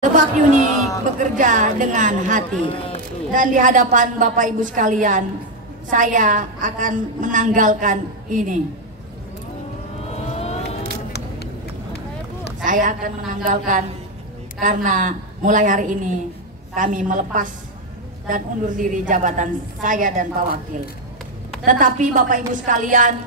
Lebak Unik bekerja dengan hati, dan di hadapan Bapak Ibu sekalian, saya akan menanggalkan ini. Saya akan menanggalkan karena mulai hari ini kami melepas dan undur diri jabatan saya dan Pak Wakil. Tetapi Bapak Ibu sekalian,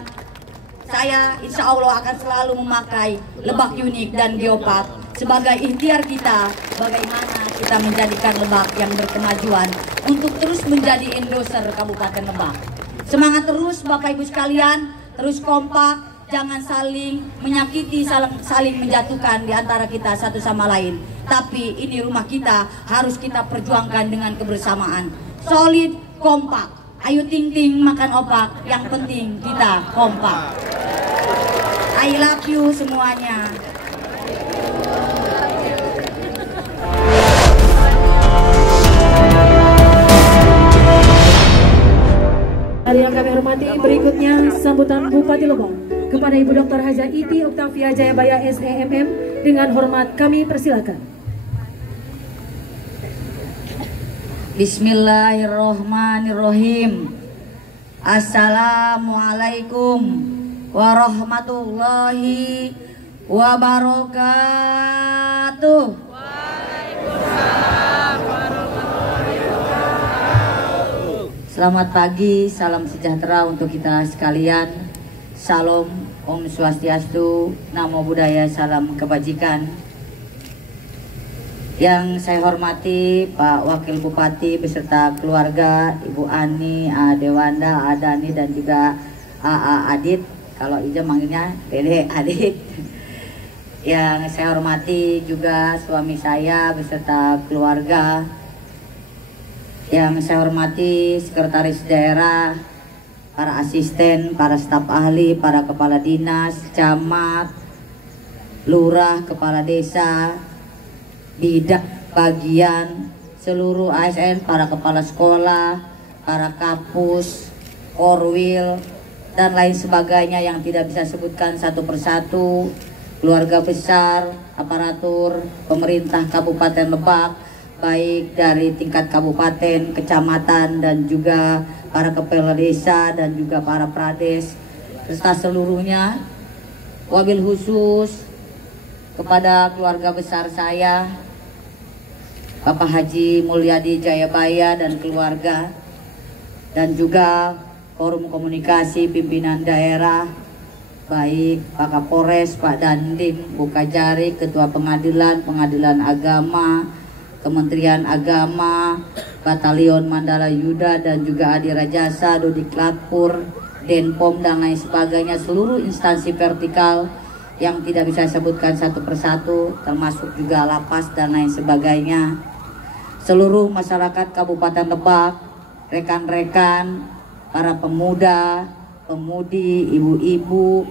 saya insya Allah akan selalu memakai Lebak Unik dan Geopark sebagai ikhtiar kita bagaimana kita menjadikan Lebak yang berkemajuan untuk terus menjadi endoser Kabupaten Lebak. Semangat terus Bapak Ibu sekalian, terus kompak, jangan saling menyakiti, saling menjatuhkan di antara kita satu sama lain. Tapi ini rumah kita, harus kita perjuangkan dengan kebersamaan. Solid, kompak. Ayo ting-ting makan opak, yang penting kita kompak. I love you semuanya. Yang kami hormati, berikutnya sambutan Bupati Lebak kepada Ibu Dr. Haja Iti Oktavia Jayabaya SEMM. Dengan hormat kami persilakan. Bismillahirrohmanirrohim. Assalamualaikum warahmatullahi wabarakatuh. Selamat pagi, salam sejahtera untuk kita sekalian. Salam, Om Swastiastu, Namo Buddhaya, salam kebajikan. Yang saya hormati Pak Wakil Bupati beserta keluarga, Ibu Ani, Dewanda, Adani, dan juga Adit. Kalau Ija manggilnya Dede Adit. Yang saya hormati juga suami saya beserta keluarga. Yang saya hormati sekretaris daerah, para asisten, para staf ahli, para kepala dinas, camat, lurah, kepala desa, bidang, bagian, seluruh ASN, para kepala sekolah, para kapus, korwil, dan lain sebagainya yang tidak bisa sebutkan satu persatu, keluarga besar, aparatur, pemerintah Kabupaten Lebak, baik dari tingkat kabupaten, kecamatan, dan juga para kepala desa dan juga para prades serta seluruhnya. Wabil khusus kepada keluarga besar saya, Bapak Haji Mulyadi Jayabaya dan keluarga, dan juga forum komunikasi pimpinan daerah, baik Pak Kapolres, Pak Dandim, Bu Kajari, Ketua Pengadilan Agama, Kementerian Agama, Batalion Mandala Yuda, dan juga Adira Jasa, Dodiklatpur, Denpom, dan lain sebagainya, seluruh instansi vertikal yang tidak bisa sebutkan satu persatu, termasuk juga lapas dan lain sebagainya. Seluruh masyarakat Kabupaten Lebak, rekan-rekan, para pemuda, pemudi, ibu-ibu,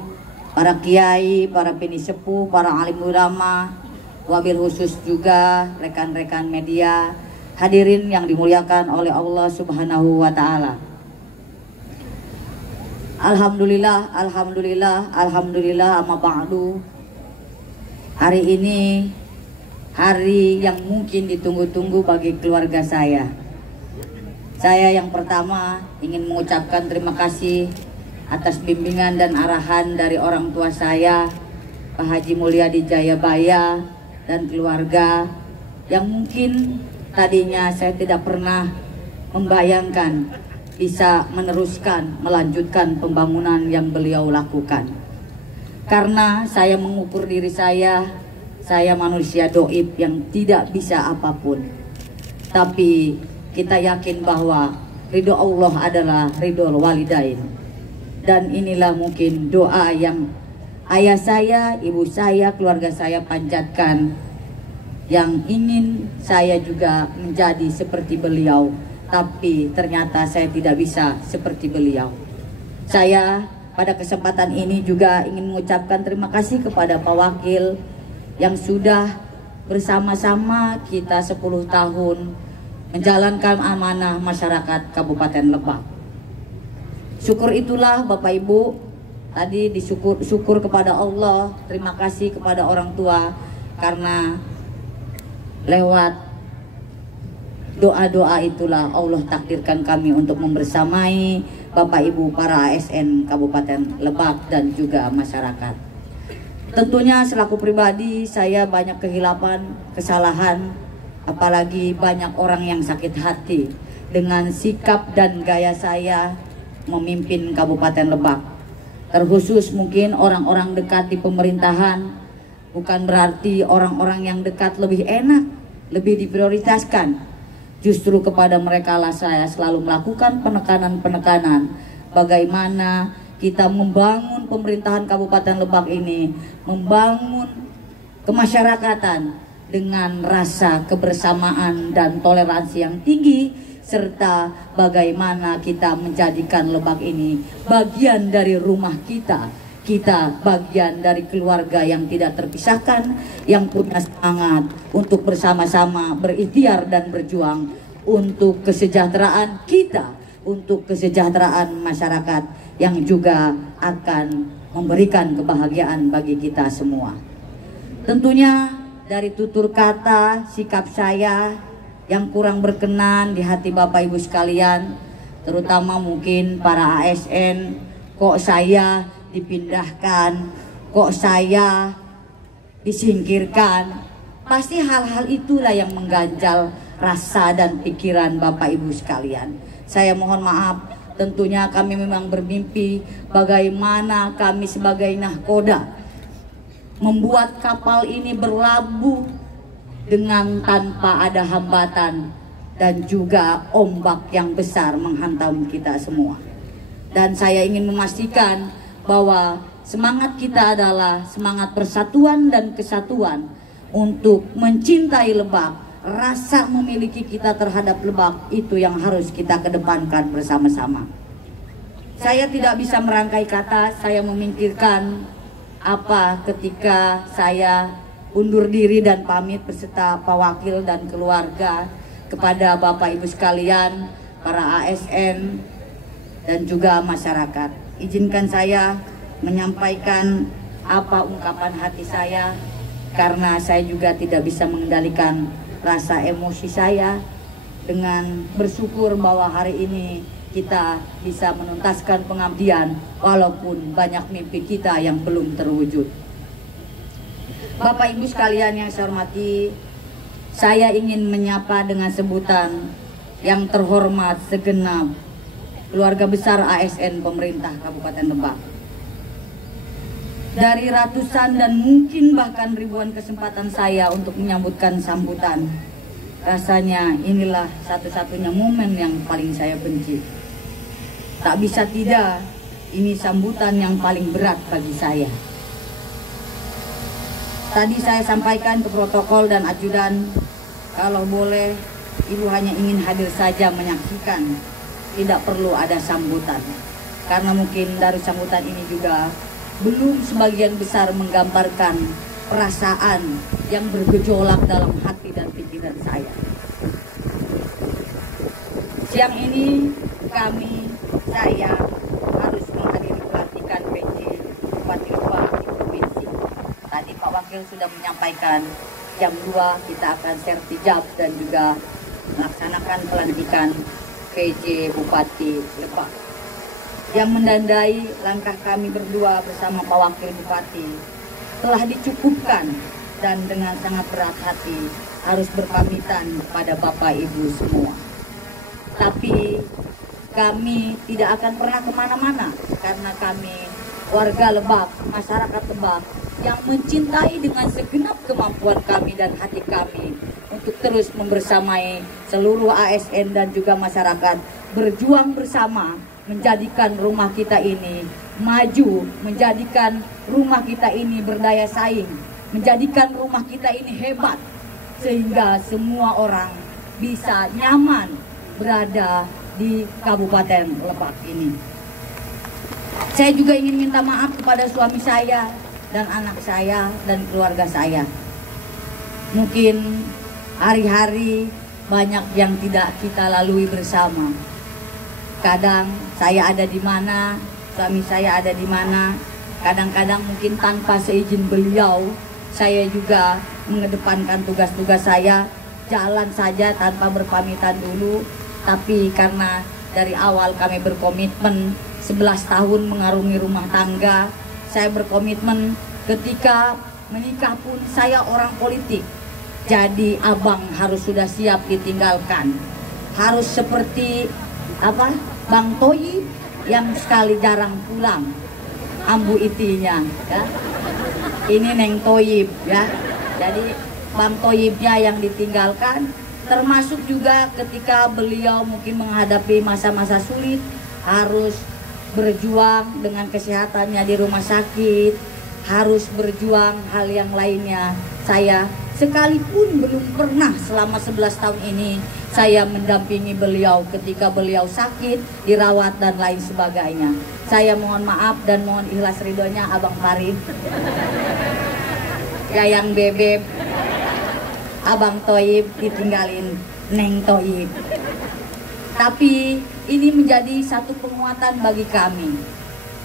para kiai, para penisepuh, para alim ulama, wabil khusus juga rekan-rekan media, hadirin yang dimuliakan oleh Allah Subhanahu wa Ta'ala. Alhamdulillah, alhamdulillah, alhamdulillah, amma ba'du. Hari ini hari yang mungkin ditunggu-tunggu bagi keluarga saya. Saya yang pertama ingin mengucapkan terima kasih atas bimbingan dan arahan dari orang tua saya, Pak Haji Mulyadi Jayabaya dan keluarga, yang mungkin tadinya saya tidak pernah membayangkan bisa meneruskan, melanjutkan pembangunan yang beliau lakukan. Karena saya mengukur diri saya manusia doib yang tidak bisa apapun. Tapi kita yakin bahwa ridho Allah adalah ridho walidain. Dan inilah mungkin doa yang ayah saya, ibu saya, keluarga saya panjatkan, yang ingin saya juga menjadi seperti beliau, tapi ternyata saya tidak bisa seperti beliau. Saya pada kesempatan ini juga ingin mengucapkan terima kasih kepada Pak Wakil yang sudah bersama-sama kita 10 tahun menjalankan amanah masyarakat Kabupaten Lebak. Syukur itulah Bapak Ibu, tadi syukur kepada Allah, terima kasih kepada orang tua karena Lewat doa-doa itulah Allah takdirkan kami untuk membersamai Bapak Ibu para ASN Kabupaten Lebak dan juga masyarakat. Tentunya selaku pribadi saya banyak kehilapan, kesalahan, apalagi banyak orang yang sakit hati dengan sikap dan gaya saya memimpin Kabupaten Lebak. Terkhusus mungkin orang-orang dekat di pemerintahan, bukan berarti orang-orang yang dekat lebih enak, lebih diprioritaskan. Justru kepada mereka lah saya selalu melakukan penekanan-penekanan bagaimana kita membangun pemerintahan Kabupaten Lebak ini, membangun kemasyarakatan dengan rasa kebersamaan dan toleransi yang tinggi, serta bagaimana kita menjadikan Lebak ini bagian dari rumah kita. Kita bagian dari keluarga yang tidak terpisahkan, yang punya semangat untuk bersama-sama berikhtiar dan berjuang untuk kesejahteraan kita, untuk kesejahteraan masyarakat yang juga akan memberikan kebahagiaan bagi kita semua. Tentunya dari tutur kata, sikap saya yang kurang berkenan di hati Bapak Ibu sekalian, terutama mungkin para ASN, kok saya dipindahkan, kok saya disingkirkan. Pasti hal-hal itulah yang mengganjal rasa dan pikiran Bapak Ibu sekalian. Saya mohon maaf, tentunya kami memang bermimpi bagaimana kami sebagai nahkoda membuat kapal ini berlabuh dengan tanpa ada hambatan dan juga ombak yang besar menghantam kita semua. Dan saya ingin memastikan bahwa semangat kita adalah semangat persatuan dan kesatuan untuk mencintai Lebak. Rasa memiliki kita terhadap Lebak itu yang harus kita kedepankan bersama-sama. Saya tidak bisa merangkai kata, saya memikirkan apa ketika saya undur diri dan pamit beserta Pak Wakil dan keluarga kepada Bapak Ibu sekalian, para ASN dan juga masyarakat. Izinkan saya menyampaikan apa ungkapan hati saya, karena saya juga tidak bisa mengendalikan rasa emosi saya, dengan bersyukur bahwa hari ini kita bisa menuntaskan pengabdian walaupun banyak mimpi kita yang belum terwujud. Bapak Ibu sekalian yang saya hormati, saya ingin menyapa dengan sebutan yang terhormat segenap keluarga besar ASN pemerintah Kabupaten Lebak. Dari ratusan dan mungkin bahkan ribuan kesempatan saya untuk menyambutkan sambutan, rasanya inilah satu-satunya momen yang paling saya benci. Tak bisa tidak, ini sambutan yang paling berat bagi saya. Tadi saya sampaikan ke protokol dan ajudan, kalau boleh Ibu hanya ingin hadir saja menyaksikan, tidak perlu ada sambutan. Karena mungkin dari sambutan ini juga belum sebagian besar menggambarkan perasaan yang bergejolak dalam hati dan pikiran saya. Siang ini saya harus menghadiri pelantikan PJ Bupati Lebak di provinsi. Tadi Pak Wakil sudah menyampaikan jam 2 kita akan sertijab dan juga melaksanakan pelantikan PJ Bupati Lebak. Yang mendandai langkah kami berdua bersama Pak Wakil Bupati telah dicukupkan, dan dengan sangat berat hati harus berpamitan pada Bapak Ibu semua. Tapi kami tidak akan pernah kemana-mana karena kami warga Lebak, masyarakat Lebak yang mencintai dengan segenap kemampuan kami dan hati kami untuk terus membersamai seluruh ASN dan juga masyarakat berjuang bersama menjadikan rumah kita ini maju, menjadikan rumah kita ini berdaya saing, menjadikan rumah kita ini hebat, sehingga semua orang bisa nyaman berada di Kabupaten Lebak ini. Saya juga ingin minta maaf kepada suami saya dan anak saya dan keluarga saya. Mungkin hari-hari banyak yang tidak kita lalui bersama. Kadang saya ada di mana, suami saya ada di mana. Kadang-kadang mungkin tanpa seizin beliau, saya juga mengedepankan tugas-tugas saya jalan saja tanpa berpamitan dulu. Tapi karena dari awal kami berkomitmen 11 tahun mengarungi rumah tangga, saya berkomitmen ketika menikah pun saya orang politik. Jadi abang harus sudah siap ditinggalkan. Harus seperti apa? Bang Toyib yang sekali jarang pulang. Ambu itinya ya. Ini Neng Toyib ya. Jadi Bang Toyibnya yang ditinggalkan, termasuk juga ketika beliau mungkin menghadapi masa-masa sulit, harus berjuang dengan kesehatannya di rumah sakit, harus berjuang hal yang lainnya. Saya sekalipun belum pernah selama 11 tahun ini saya mendampingi beliau ketika beliau sakit, dirawat dan lain sebagainya. Saya mohon maaf dan mohon ikhlas ridhonya Abang Farid, Yayang Bebeb, Abang Toyib ditinggalin Neng Toyib. Tapi ini menjadi satu penguatan bagi kami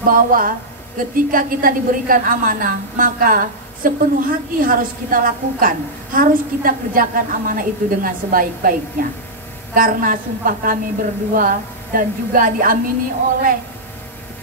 bahwa ketika kita diberikan amanah, maka sepenuh hati harus kita lakukan, harus kita kerjakan amanah itu dengan sebaik-baiknya. Karena sumpah kami berdua dan juga diamini oleh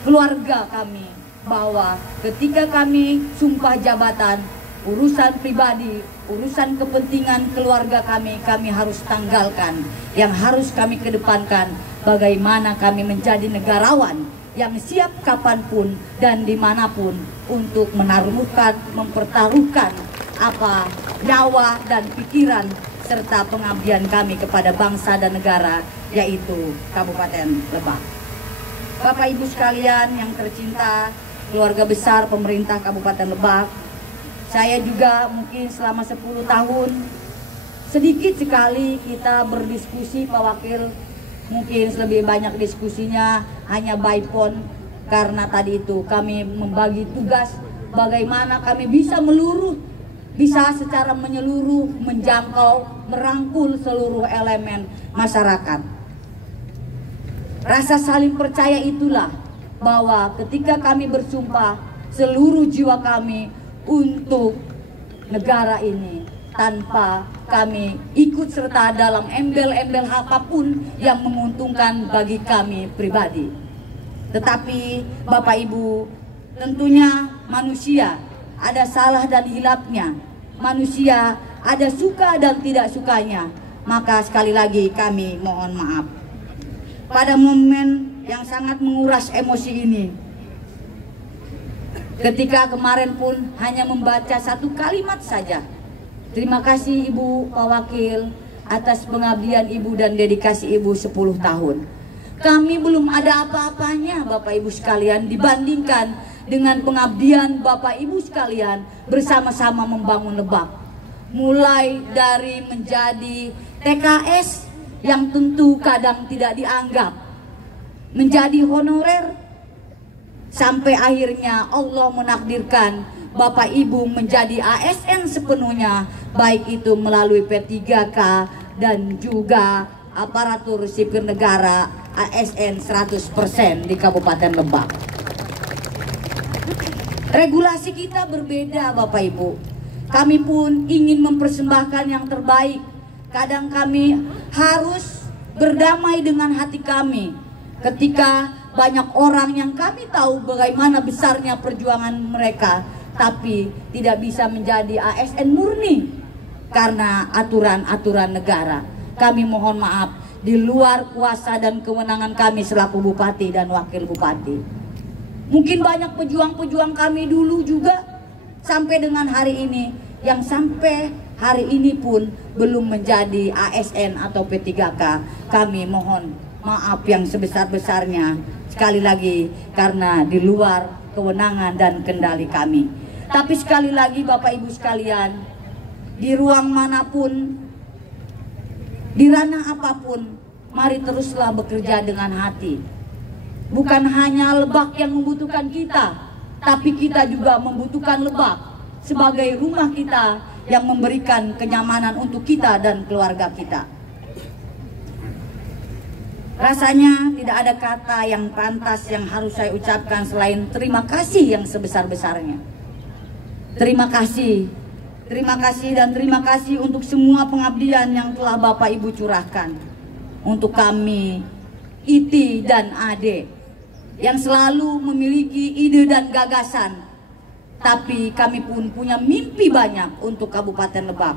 keluarga kami bahwa ketika kami sumpah jabatan, urusan pribadi, urusan kepentingan keluarga kami harus tanggalkan. Yang harus kami kedepankan, bagaimana kami menjadi negarawan yang siap kapanpun dan dimanapun untuk menaruhkan, mempertaruhkan apa nyawa dan pikiran serta pengabdian kami kepada bangsa dan negara, yaitu Kabupaten Lebak. Bapak Ibu sekalian yang tercinta, keluarga besar pemerintah Kabupaten Lebak, saya juga mungkin selama 10 tahun sedikit sekali kita berdiskusi Pak Wakil. Mungkin lebih banyak diskusinya hanya by phone, karena tadi itu kami membagi tugas bagaimana kami bisa secara menyeluruh menjangkau, merangkul seluruh elemen masyarakat. Rasa saling percaya itulah bahwa ketika kami bersumpah seluruh jiwa kami untuk negara ini, tanpa kami ikut serta dalam embel-embel apapun yang menguntungkan bagi kami pribadi. Tetapi Bapak Ibu, tentunya manusia ada salah dan hilapnya, manusia ada suka dan tidak sukanya. Maka sekali lagi kami mohon maaf pada momen yang sangat menguras emosi ini. Ketika kemarin pun hanya membaca satu kalimat saja, terima kasih Ibu Pak Wakil atas pengabdian Ibu dan dedikasi Ibu 10 tahun. Kami belum ada apa-apanya Bapak Ibu sekalian dibandingkan dengan pengabdian Bapak Ibu sekalian bersama-sama membangun Lebak. Mulai dari menjadi TKS yang tentu kadang tidak dianggap, menjadi honorer, sampai akhirnya Allah menakdirkan Bapak Ibu menjadi ASN sepenuhnya, baik itu melalui P3K dan juga aparatur sipil negara ASN 100% di Kabupaten Lebak. Regulasi kita berbeda Bapak Ibu. Kami pun ingin mempersembahkan yang terbaik. Kadang kami harus berdamai dengan hati kami ketika banyak orang yang kami tahu bagaimana besarnya perjuangan mereka, tapi tidak bisa menjadi ASN murni karena aturan-aturan negara. Kami mohon maaf, di luar kuasa dan kewenangan kami selaku bupati dan wakil bupati. Mungkin banyak pejuang-pejuang kami dulu juga sampai dengan hari ini, yang sampai hari ini pun belum menjadi ASN atau P3K. Kami mohon maaf yang sebesar-besarnya sekali lagi karena di luar kewenangan dan kendali kami. Tapi sekali lagi Bapak Ibu sekalian, di ruang manapun, di ranah apapun, mari teruslah bekerja dengan hati. Bukan hanya Lebak yang membutuhkan kita, tapi kita juga membutuhkan Lebak sebagai rumah kita yang memberikan kenyamanan untuk kita dan keluarga kita. Rasanya tidak ada kata yang pantas yang harus saya ucapkan selain terima kasih yang sebesar-besarnya. Terima kasih Terima kasih dan terima kasih untuk semua pengabdian yang telah Bapak Ibu curahkan untuk kami, Iti dan Ade, yang selalu memiliki ide dan gagasan. Tapi kami pun punya mimpi banyak untuk Kabupaten Lebak.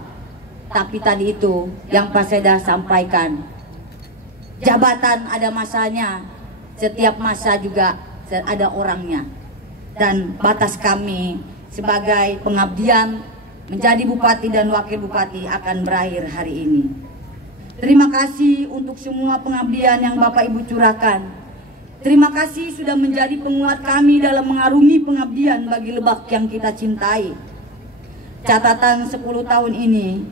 Tapi tadi itu yang Pak Seda sampaikan, jabatan ada masanya, setiap masa juga ada orangnya. Dan batas kami sebagai pengabdian menjadi bupati dan wakil bupati akan berakhir hari ini. Terima kasih untuk semua pengabdian yang Bapak Ibu curahkan. Terima kasih sudah menjadi penguat kami dalam mengarungi pengabdian bagi Lebak yang kita cintai. Catatan 10 tahun ini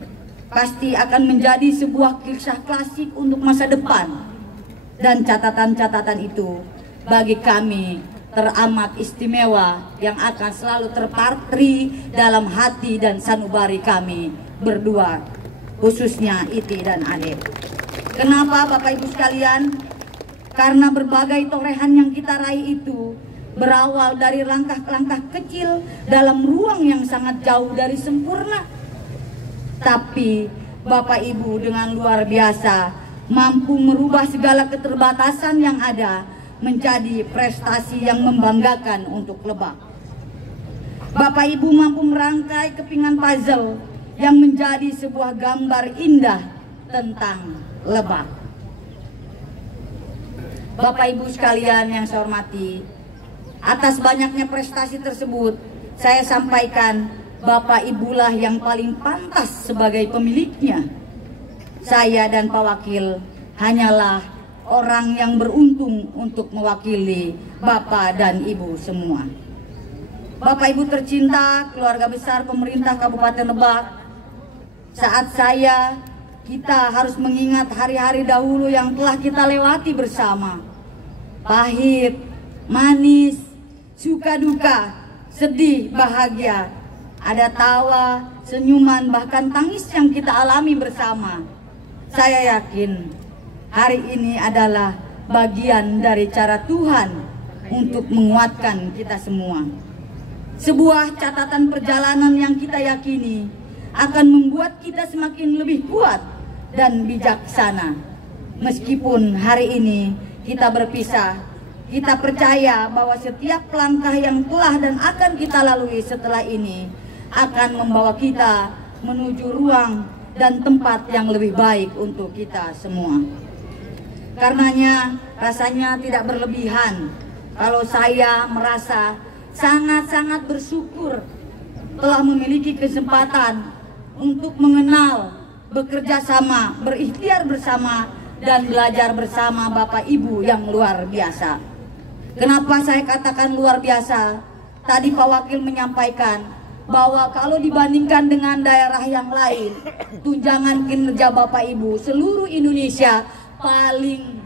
pasti akan menjadi sebuah kisah klasik untuk masa depan. Dan catatan-catatan itu bagi kami teramat istimewa yang akan selalu terpatri dalam hati dan sanubari kami berdua, khususnya Iti dan Ade. Kenapa Bapak Ibu sekalian? Karena berbagai torehan yang kita raih itu berawal dari langkah-langkah kecil dalam ruang yang sangat jauh dari sempurna. Tapi Bapak Ibu dengan luar biasa mampu merubah segala keterbatasan yang ada menjadi prestasi yang membanggakan untuk Lebak. Bapak Ibu mampu merangkai kepingan puzzle yang menjadi sebuah gambar indah tentang Lebak. Bapak Ibu sekalian yang saya hormati, atas banyaknya prestasi tersebut, saya sampaikan Bapak Ibulah yang paling pantas sebagai pemiliknya. Saya dan Pak Wakil hanyalah orang yang beruntung untuk mewakili Bapak dan Ibu semua. Bapak Ibu tercinta, keluarga besar pemerintah Kabupaten Lebak, saat kita harus mengingat hari-hari dahulu yang telah kita lewati bersama. Pahit, manis, suka duka, sedih, bahagia, ada tawa, senyuman, bahkan tangis yang kita alami bersama. Saya yakin hari ini adalah bagian dari cara Tuhan untuk menguatkan kita semua. Sebuah catatan perjalanan yang kita yakini akan membuat kita semakin lebih kuat dan bijaksana. Meskipun hari ini kita berpisah, kita percaya bahwa setiap langkah yang telah dan akan kita lalui setelah ini akan membawa kita menuju ruang dan tempat yang lebih baik untuk kita semua. Karenanya rasanya tidak berlebihan kalau saya merasa sangat-sangat bersyukur telah memiliki kesempatan untuk mengenal, bekerja sama, berikhtiar bersama, dan belajar bersama Bapak Ibu yang luar biasa. Kenapa saya katakan luar biasa? Tadi Pak Wakil menyampaikan bahwa kalau dibandingkan dengan daerah yang lain, tunjangan kinerja Bapak Ibu seluruh Indonesia paling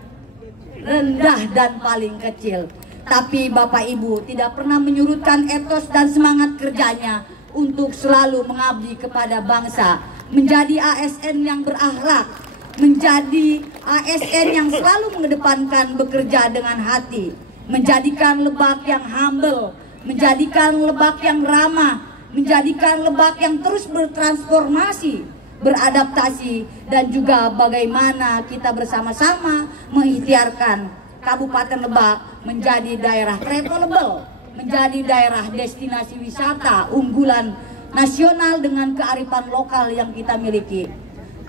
rendah dan paling kecil. Tapi Bapak Ibu tidak pernah menyurutkan etos dan semangat kerjanya untuk selalu mengabdi kepada bangsa, menjadi ASN yang berakhlak, menjadi ASN yang selalu mengedepankan bekerja dengan hati, menjadikan Lebak yang humble, menjadikan Lebak yang ramah, menjadikan Lebak yang terus bertransformasi, beradaptasi, dan juga bagaimana kita bersama-sama mengikhtiarkan Kabupaten Lebak menjadi daerah travelable, menjadi daerah destinasi wisata unggulan nasional dengan kearifan lokal yang kita miliki.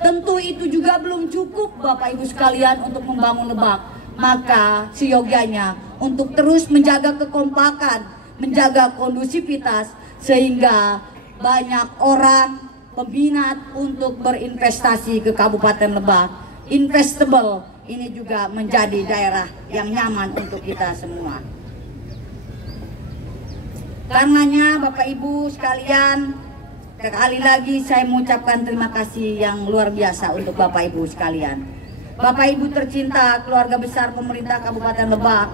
Tentu itu juga belum cukup Bapak Ibu sekalian untuk membangun Lebak, maka seyogianya untuk terus menjaga kekompakan, menjaga kondusivitas, sehingga banyak orang peminat untuk berinvestasi ke Kabupaten Lebak. Investable ini juga menjadi daerah yang nyaman untuk kita semua. Karenanya Bapak Ibu sekalian, sekali lagi saya mengucapkan terima kasih yang luar biasa untuk Bapak Ibu sekalian. Bapak Ibu tercinta, keluarga besar pemerintah Kabupaten Lebak,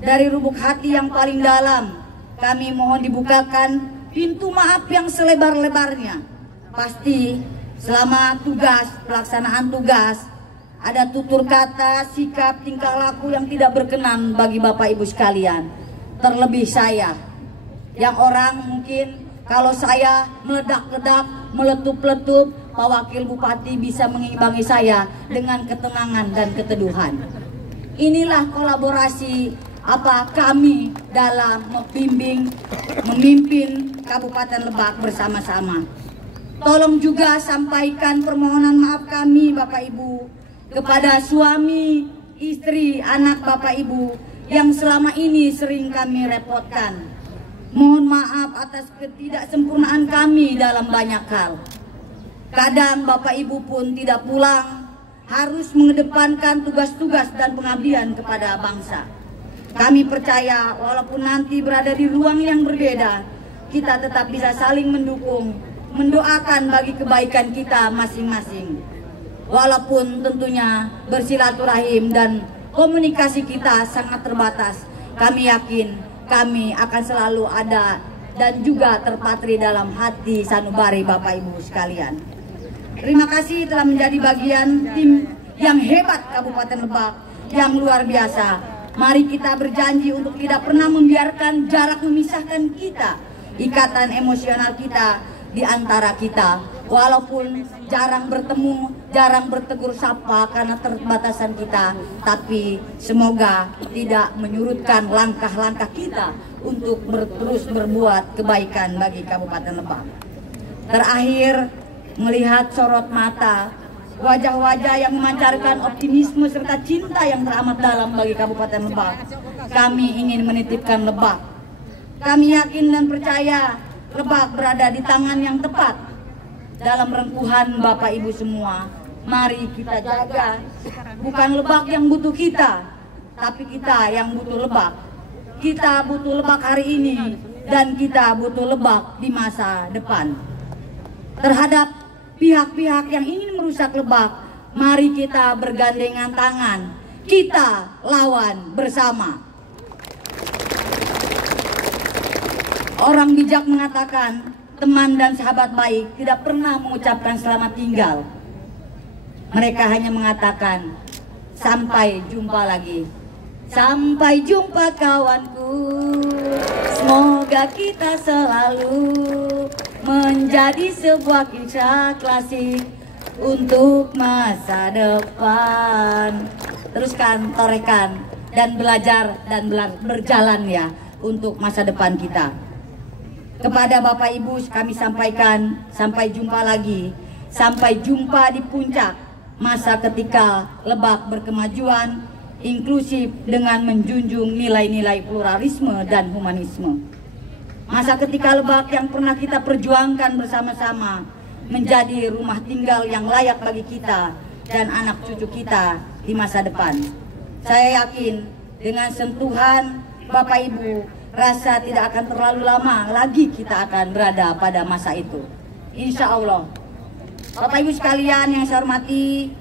dari lubuk hati yang paling dalam kami mohon dibukakan pintu maaf yang selebar-lebarnya. Pasti selama tugas, pelaksanaan tugas, ada tutur kata, sikap, tingkah laku yang tidak berkenan bagi Bapak Ibu sekalian. Terlebih saya, yang orang mungkin Kalau saya meledak-ledak, meletup-letup, Pak Wakil Bupati bisa mengimbangi saya dengan ketenangan dan keteduhan. Inilah kolaborasi kami dalam memimpin Kabupaten Lebak bersama-sama. Tolong juga sampaikan permohonan maaf kami Bapak Ibu kepada suami, istri, anak Bapak Ibu yang selama ini sering kami repotkan. Mohon maaf atas ketidaksempurnaan kami dalam banyak hal. Kadang Bapak Ibu pun tidak pulang, harus mengedepankan tugas-tugas dan pengabdian kepada bangsa. Kami percaya walaupun nanti berada di ruang yang berbeda, kita tetap bisa saling mendukung, mendoakan bagi kebaikan kita masing-masing. Walaupun tentunya bersilaturahim dan komunikasi kita sangat terbatas, kami yakin kami akan selalu ada dan juga terpatri dalam hati sanubari Bapak Ibu sekalian. Terima kasih telah menjadi bagian tim yang hebat Kabupaten Lebak yang luar biasa. Mari kita berjanji untuk tidak pernah membiarkan jarak memisahkan kita, ikatan emosional kita di antara kita. Walaupun jarang bertemu, jarang bertegur sapa karena terbatasan kita, tapi semoga tidak menyurutkan langkah-langkah kita untuk terus berbuat kebaikan bagi Kabupaten Lebak. Terakhir, melihat sorot mata, wajah-wajah yang memancarkan optimisme serta cinta yang teramat dalam bagi Kabupaten Lebak, kami ingin menitipkan Lebak. Kami yakin dan percaya Lebak berada di tangan yang tepat dalam rengkuhan Bapak Ibu semua. Mari kita jaga, bukan Lebak yang butuh kita, tapi kita yang butuh Lebak. Kita butuh Lebak hari ini dan kita butuh Lebak di masa depan. Terhadap pihak-pihak yang ingin merusak Lebak, mari kita bergandengan tangan, kita lawan bersama. Orang bijak mengatakan, teman dan sahabat baik tidak pernah mengucapkan selamat tinggal. Mereka hanya mengatakan, sampai jumpa lagi. Sampai jumpa kawanku, semoga kita selalu menjadi sebuah kisah klasik untuk masa depan. Teruskan, torekan, dan belajar dan berjalan ya untuk masa depan kita. Kepada Bapak Ibu kami sampaikan, sampai jumpa lagi. Sampai jumpa di puncak masa ketika Lebak berkemajuan, inklusif dengan menjunjung nilai-nilai pluralisme dan humanisme. Masa ketika Lebak yang pernah kita perjuangkan bersama-sama menjadi rumah tinggal yang layak bagi kita dan anak cucu kita di masa depan. Saya yakin dengan sentuhan Bapak Ibu, rasa tidak akan terlalu lama lagi kita akan berada pada masa itu. Insya Allah. Bapak Ibu sekalian yang saya hormati,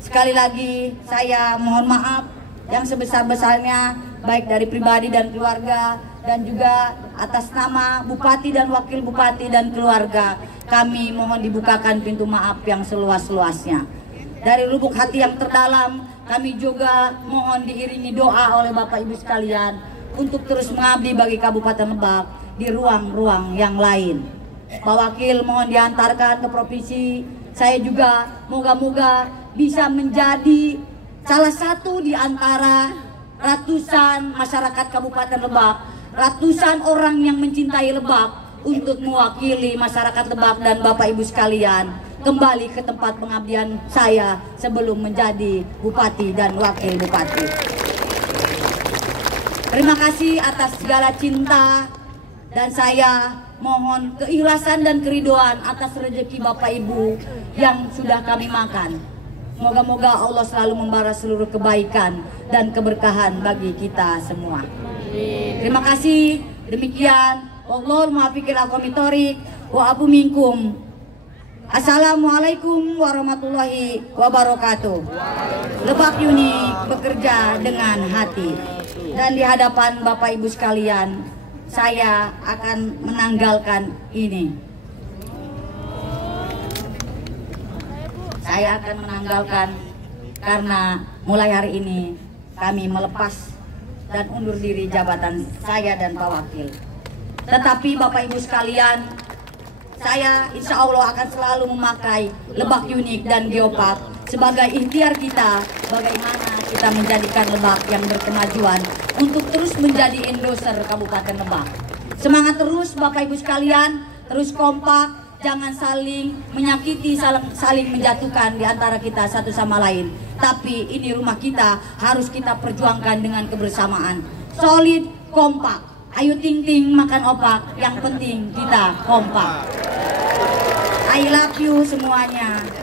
sekali lagi saya mohon maaf yang sebesar-besarnya, baik dari pribadi dan keluarga, dan juga atas nama Bupati dan Wakil Bupati dan keluarga, kami mohon dibukakan pintu maaf yang seluas-luasnya. Dari lubuk hati yang terdalam, kami juga mohon diiringi doa oleh Bapak Ibu sekalian untuk terus mengabdi bagi Kabupaten Lebak di ruang-ruang yang lain. Pak Wakil mohon diantarkan ke provinsi. Saya juga moga-moga bisa menjadi salah satu di antara ratusan masyarakat Kabupaten Lebak, ratusan orang yang mencintai Lebak untuk mewakili masyarakat Lebak dan Bapak Ibu sekalian kembali ke tempat pengabdian saya sebelum menjadi Bupati dan Wakil Bupati. Terima kasih atas segala cinta, dan saya mohon keikhlasan dan keridoan atas rezeki Bapak Ibu yang sudah kami makan. Moga-moga Allah selalu membalas seluruh kebaikan dan keberkahan bagi kita semua. Terima kasih. Demikian. Wallahul muwaffiq ila aqwamit thoriq wa afu minkum. Assalamualaikum warahmatullahi wabarakatuh. Lebak Unik bekerja dengan hati. Dan di hadapan Bapak Ibu sekalian, saya akan menanggalkan ini. Saya akan menanggalkan karena mulai hari ini kami melepas dan undur diri jabatan saya dan Pak Wakil. Tetapi Bapak Ibu sekalian, saya insya Allah akan selalu memakai Lebak Unik dan Geopark sebagai ikhtiar kita bagaimana kita menjadikan Lebak yang berkemajuan untuk terus menjadi endorser Kabupaten Lebak. Semangat terus Bapak Ibu sekalian, terus kompak, jangan saling menyakiti, saling menjatuhkan di antara kita satu sama lain. Tapi ini rumah kita, harus kita perjuangkan dengan kebersamaan. Solid, kompak. Ayo ting-ting makan opak, yang penting kita kompak. I love you semuanya.